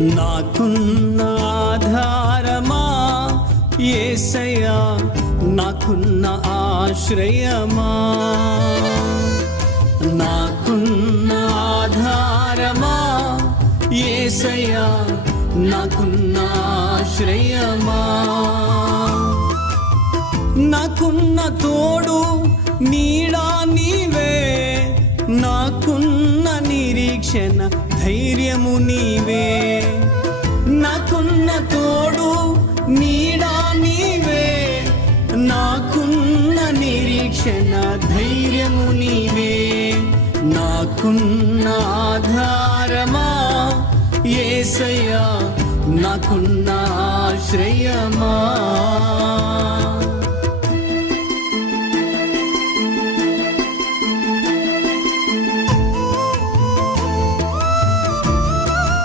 నాకున్న ఆధారమా యేసయ్యా, నాకున్న ఆశ్రయమా. నాకున్న ఆధారమా యేసయ్యా, నాకున్న ఆశ్రయమా. నాకున్న తోడు నీడా నీవే, నాకున్న నిరీక్షణ ధైర్యము నీవే. నాకున్న తోడు నీడా నీవే, నాకున్న నిరీక్షణ ధైర్యము నీవే. నాకున్న ఆధారమా యేసయ్యా, నాకున్న ఆశ్రయమా.